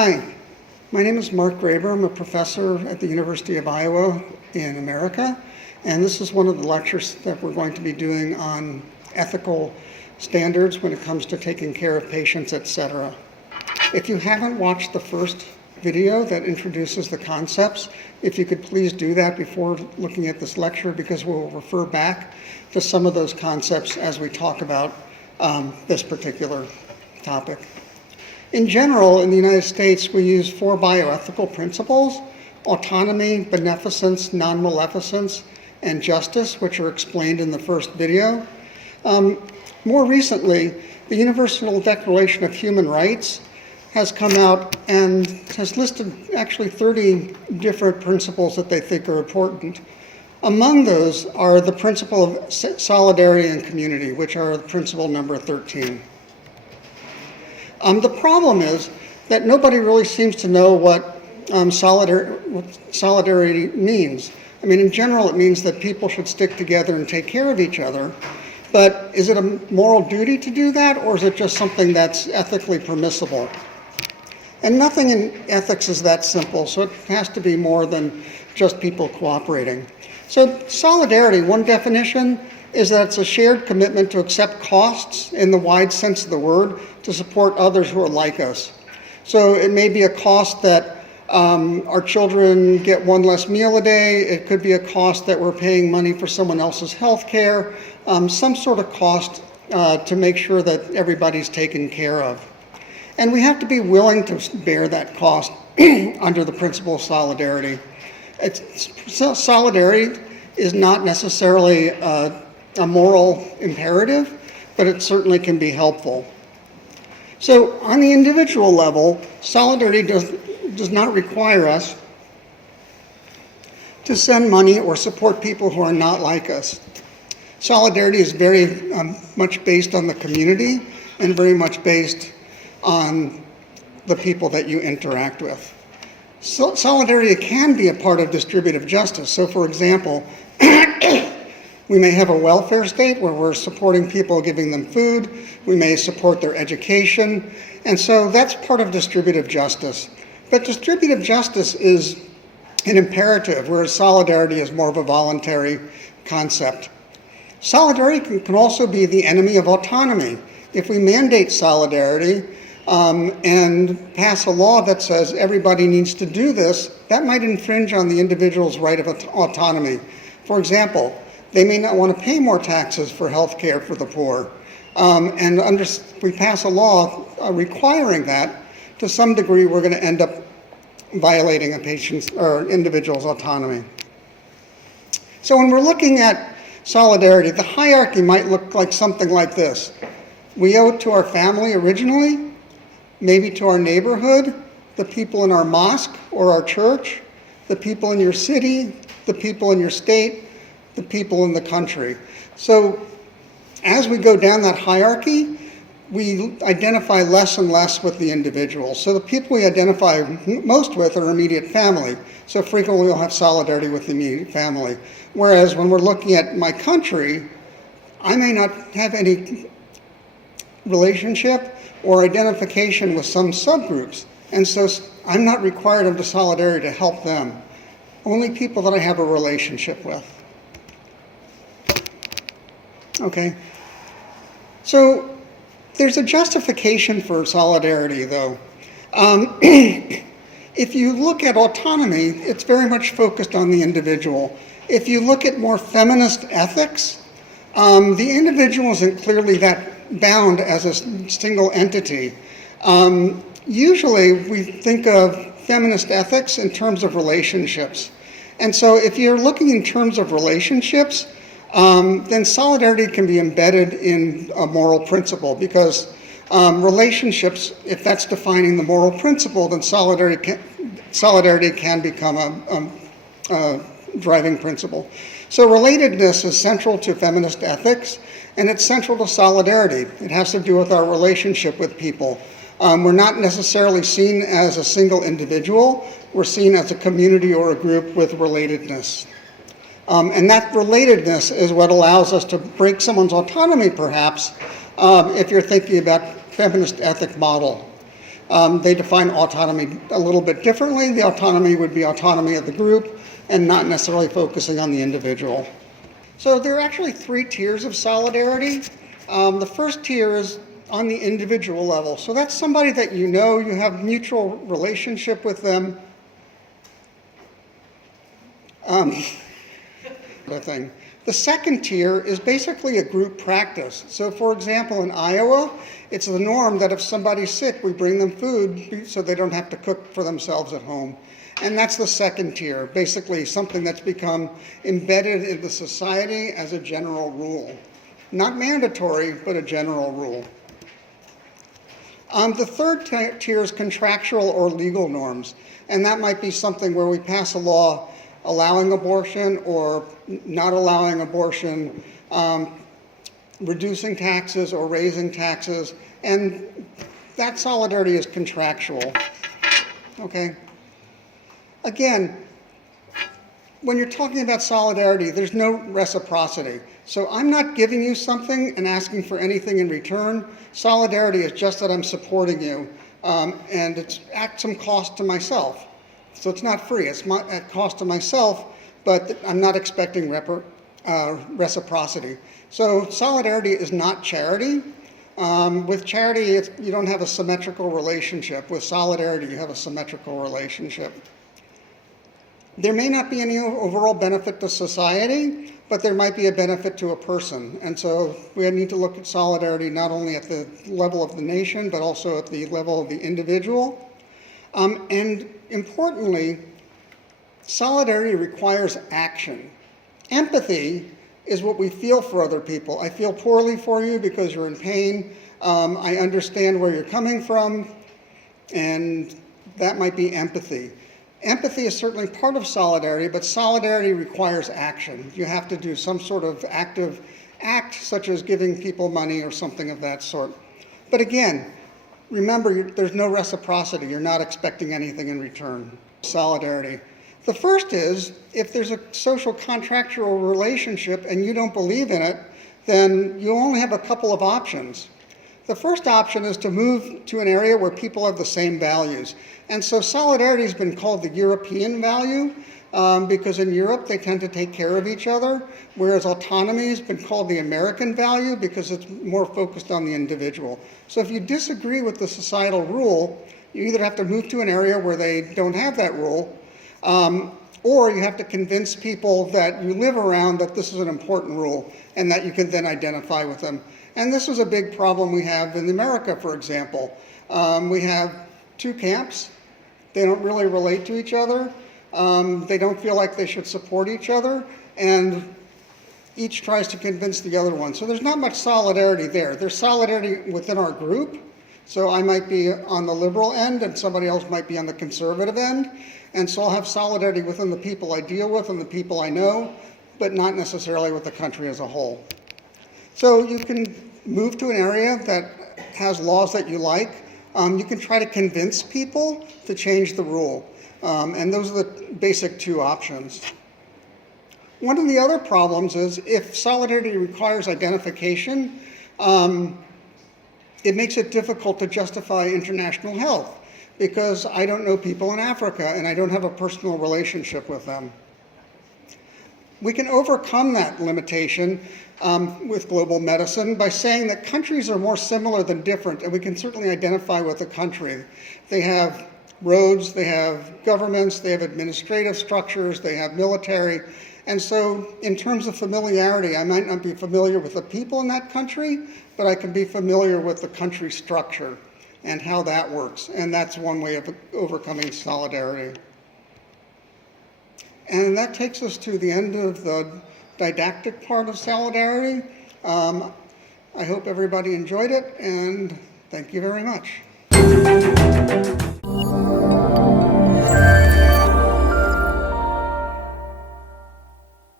Hi, my name is Mark Graber. I'm a professor at the University of Iowa in America, and this is one of the lectures that we're going to be doing on ethical standards when it comes to taking care of patients, etc. If you haven't watched the first video that introduces the concepts, if you could please do that before looking at this lecture, because we'll refer back to some of those concepts as we talk about this particular topic. In general, in the United States, we use 4 bioethical principles: autonomy, beneficence, non-maleficence, and justice, which are explained in the first video. More recently, the Universal Declaration of Human Rights has come out and has listed actually 30 different principles that they think are important. Among those are the principle of solidarity and community, which are principle number 13. The problem is that nobody really seems to know what solidarity means. I mean, in general, it means that people should stick together and take care of each other. But is it a moral duty to do that, or is it just something that's ethically permissible? And nothing in ethics is that simple, so it has to be more than just people cooperating. So solidarity, one definition, is that it's a shared commitment to accept costs in the wide sense of the word to support others who are like us. So it may be a cost that our children get 1 less meal a day. It could be a cost that we're paying money for someone else's health care, some sort of cost to make sure that everybody's taken care of. And we have to be willing to bear that cost under the principle of solidarity. Solidarity is not necessarily a moral imperative, but it certainly can be helpful. So on the individual level, solidarity does not require us to send money or support people who are not like us. Solidarity is very much based on the community and very much based on the people that you interact with. So solidarity can be a part of distributive justice. So for example, we may have a welfare state where we're supporting people, giving them food. We may support their education. And so that's part of distributive justice. But distributive justice is an imperative, whereas solidarity is more of a voluntary concept. Solidarity can also be the enemy of autonomy. If we mandate solidarity and pass a law that says everybody needs to do this, that might infringe on the individual's right of autonomy. For example, they may not want to pay more taxes for health care for the poor. We pass a law requiring that, to some degree we're going to end up violating a patient's or individual's autonomy. So when we're looking at solidarity, the hierarchy might look like something like this. We owe it to our family originally, maybe to our neighborhood, the people in our mosque or our church, the people in your city, the people in your state, the people in the country. So as we go down that hierarchy, we identify less and less with the individual. So the people we identify most with are immediate family. So frequently we'll have solidarity with the immediate family. Whereas when we're looking at my country, I may not have any relationship or identification with some subgroups. And so I'm not required under solidarity to help them. Only people that I have a relationship with. Okay, so there's a justification for solidarity, though. If you look at autonomy, it's very much focused on the individual. If you look at more feminist ethics, the individual isn't clearly that bound as a single entity. Usually we think of feminist ethics in terms of relationships. And so if you're looking in terms of relationships, then solidarity can be embedded in a moral principle, because relationships, if that's defining the moral principle, then solidarity can become a driving principle. So relatedness is central to feminist ethics, and it's central to solidarity. It has to do with our relationship with people. We're not necessarily seen as a single individual. We're seen as a community or a group with relatedness. And that relatedness is what allows us to break someone's autonomy, perhaps, if you're thinking about feminist ethic model. They define autonomy a little bit differently. The autonomy would be autonomy of the group and not necessarily focusing on the individual. So there are actually 3 tiers of solidarity. The first tier is on the individual level. So that's somebody that you know, you have mutual relationship with them. Thing. The second tier is basically a group practice. So for example, in Iowa, it's the norm that if somebody's sick, we bring them food so they don't have to cook for themselves at home. And that's the second tier, basically something that's become embedded in the society as a general rule. Not mandatory, but a general rule. The third tier is contractual or legal norms. And that might be something where we pass a law allowing abortion or not allowing abortion, reducing taxes or raising taxes, and that solidarity is contractual. Okay? Again, when you're talking about solidarity, there's no reciprocity. So I'm not giving you something and asking for anything in return. Solidarity is just that I'm supporting you, and it's at some cost to myself. So it's not free, it's at cost to myself, but I'm not expecting reciprocity. So solidarity is not charity. With charity, you don't have a symmetrical relationship. With solidarity, you have a symmetrical relationship. There may not be any overall benefit to society, but there might be a benefit to a person. And so we need to look at solidarity not only at the level of the nation, but also at the level of the individual. And importantly, solidarity requires action. Empathy is what we feel for other people. I feel poorly for you because you're in pain. I understand where you're coming from, and that might be empathy. Empathy is certainly part of solidarity, but solidarity requires action. You have to do some sort of active act, such as giving people money or something of that sort. But again, remember, there's no reciprocity. You're not expecting anything in return. Solidarity. The first is, if there's a social contractual relationship and you don't believe in it, then you only have a couple of options. The first option is to move to an area where people have the same values. And so solidarity has been called the European value because in Europe they tend to take care of each other, whereas autonomy has been called the American value because it's more focused on the individual. So if you disagree with the societal rule, you either have to move to an area where they don't have that rule, or you have to convince people that you live around that this is an important rule and that you can then identify with them. And this is a big problem we have in America, for example. We have 2 camps. They don't really relate to each other. They don't feel like they should support each other, and each tries to convince the other one. So there's not much solidarity there. There's solidarity within our group. So I might be on the liberal end and somebody else might be on the conservative end. And so I'll have solidarity within the people I deal with and the people I know, but not necessarily with the country as a whole. So you can move to an area that has laws that you like. You can try to convince people to change the rule. And those are the basic 2 options. One of the other problems is if solidarity requires identification, it makes it difficult to justify international health because I don't know people in Africa and I don't have a personal relationship with them. We can overcome that limitation with global medicine by saying that countries are more similar than different, and we can certainly identify with a country. They have roads, they have governments, they have administrative structures, they have military. And so in terms of familiarity, I might not be familiar with the people in that country, but I can be familiar with the country structure and how that works. And that's one way of overcoming solidarity. And that takes us to the end of the didactic part of solidarity. I hope everybody enjoyed it, and thank you very much.